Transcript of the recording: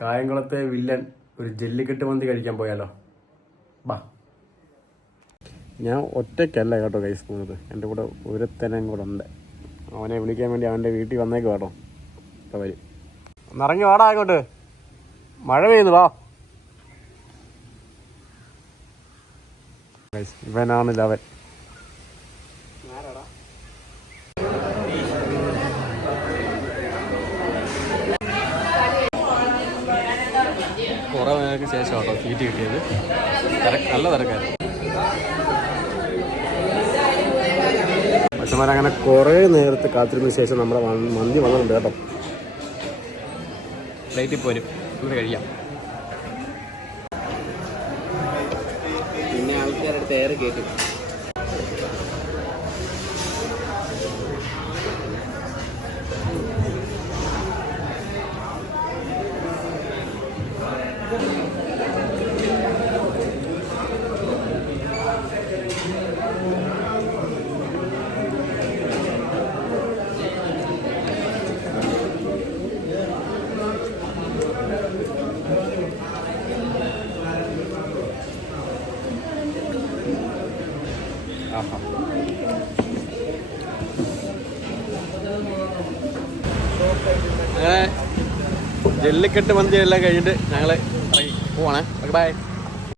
കായംകുളത്തെ villain ഒരു ജല്ലിക്കെട്ട് മന്തി കഴിക്കാൻ പോയാലോ? ബാ. ഞാൻ ഒറ്റയ്ക്കല്ല കേട്ടോ ഗൈസ് പോകുന്നത്, എൻ്റെ കൂടെ ഒരുത്തനും കൂടെ ഉണ്ട്. അവനെ വിളിക്കാൻ വേണ്ടി അവൻ്റെ വീട്ടിൽ വന്നേക്ക് കേട്ടോ. അപ്പോൾ വരും. ഒന്നിറങ്ങി വാടാ അങ്ങോട്ട്, മഴ പെയ്യുന്നു. വാ. ഇവനാണ് ലവൻ. കുറേ നേരങ്ങൾക്ക് ശേഷം കേട്ടോ സീറ്റ് കിട്ടിയത്. നല്ല തിരക്കായിരുന്നു. പക്ഷെ അങ്ങനെ കുറേ നേരത്തെ കാത്തിരുന്നതിന് ശേഷം നമ്മുടെ മന്തി വന്നിട്ടുണ്ട് കേട്ടോ. പ്ലേറ്റിൽ പോരും, ഇവിടെ കഴിയാം. പിന്നെ ആൾക്കാരുടെ ഏറെ കേട്ടു. അങ്ങനെ ജല്ലിക്കെട്ട് മന്തി എല്ലാം കഴിഞ്ഞിട്ട് ഞങ്ങൾ പോവാണേ. ബൈ.